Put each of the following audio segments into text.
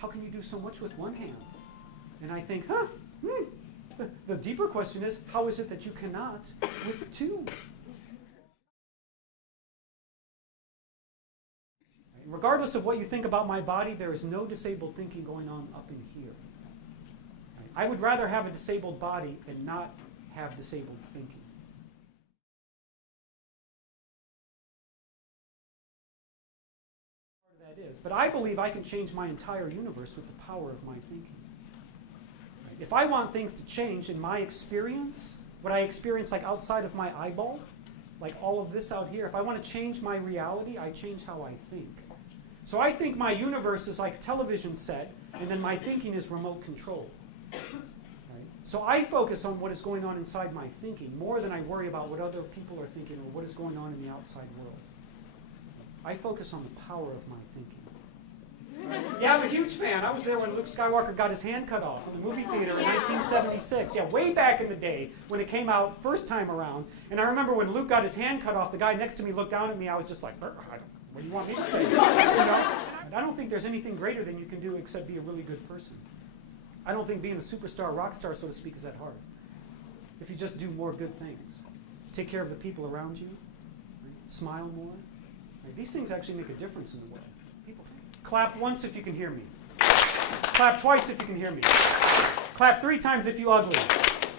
how can you do so much with one hand? And I think, So the deeper question is, how is it that you cannot with two? Regardless of what you think about my body, there is no disabled thinking going on up in here. I would rather have a disabled body and not have disabled thinking. Part of that is. But I believe I can change my entire universe with the power of my thinking. If I want things to change in my experience, what I experience like outside of my eyeball, like all of this out here, if I want to change my reality, I change how I think. So I think my universe is like a television set, and then my thinking is remote control. Right? So I focus on what is going on inside my thinking more than I worry about what other people are thinking or what is going on in the outside world. I focus on the power of my thinking. Yeah, I'm a huge fan. I was there when Luke Skywalker got his hand cut off in the movie theater in 1976. Yeah, way back in the day when it came out first time around. And I remember when Luke got his hand cut off, the guy next to me looked down at me. I was just like, what do you want me to say? You know? And I don't think there's anything greater than you can do except be a really good person. I don't think being a superstar, rock star, so to speak, is that hard. If you just do more good things, take care of the people around you, right? Smile more. Right? These things actually make a difference in the world. People. Clap once if you can hear me. Clap twice if you can hear me. Clap 3 times if you ugly.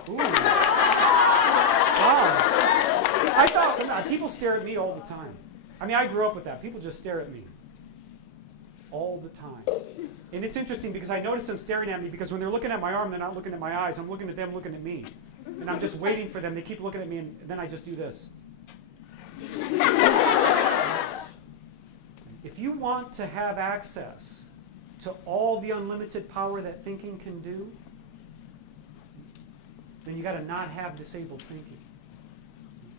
Ooh. Wow. I thought people stare at me all the time. I mean, I grew up with that. People just stare at me all the time. And it's interesting because I notice them staring at me because when they're looking at my arm, they're not looking at my eyes. I'm looking at them looking at me. And I'm just waiting for them. They keep looking at me, and then I just do this. If you want to have access to all the unlimited power that thinking can do, then you got to not have disabled thinking.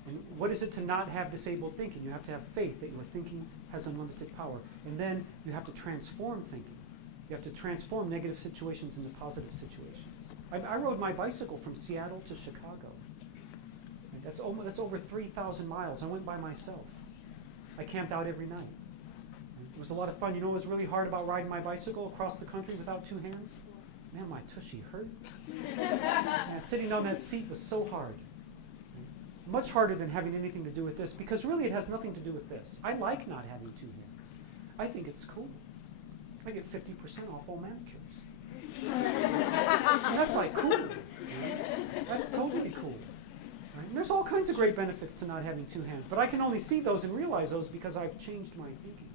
And what is it to not have disabled thinking? You have to have faith that your thinking has unlimited power. And then you have to transform thinking. You have to transform negative situations into positive situations. I rode my bicycle from Seattle to Chicago. That's over 3,000 miles. I went by myself. I camped out every night. It was a lot of fun. You know what was really hard about riding my bicycle across the country without 2 hands? Man, my tushy hurt. Man, sitting on that seat was so hard. Much harder than having anything to do with this, because really it has nothing to do with this. I like not having 2 hands. I think it's cool. I get 50% off all manicures. And that's like cool. That's totally cool. Right? And there's all kinds of great benefits to not having 2 hands, but I can only see those and realize those because I've changed my thinking.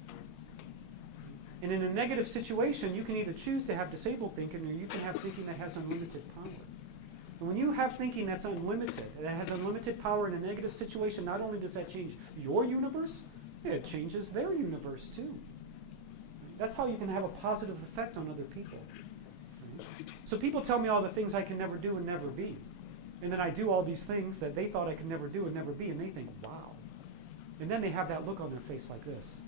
And in a negative situation, you can either choose to have disabled thinking or you can have thinking that has unlimited power. And when you have thinking that's unlimited, that has unlimited power in a negative situation, not only does that change your universe, it changes their universe too. That's how you can have a positive effect on other people. So people tell me all the things I can never do and never be. And then I do all these things that they thought I could never do and never be, and they think, wow. And then they have that look on their face like this.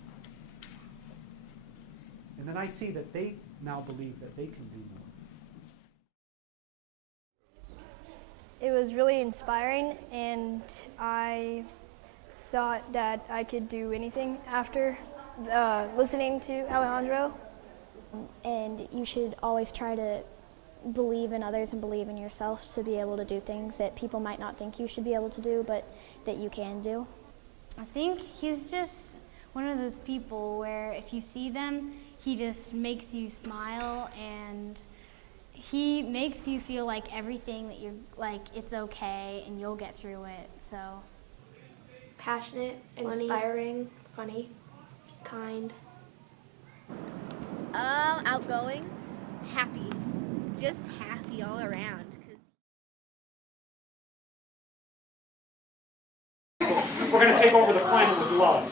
And then I see that they now believe that they can do more. It was really inspiring, and I thought that I could do anything after listening to Alejandro. And you should always try to believe in others and believe in yourself to be able to do things that people might not think you should be able to do, but that you can do. I think he's just one of those people where if you see them, he just makes you smile, and he makes you feel like everything that you're like, it's okay and you'll get through it. So passionate, inspiring, funny, kind. Outgoing, happy, just happy all around. We're going to take over the planet with love.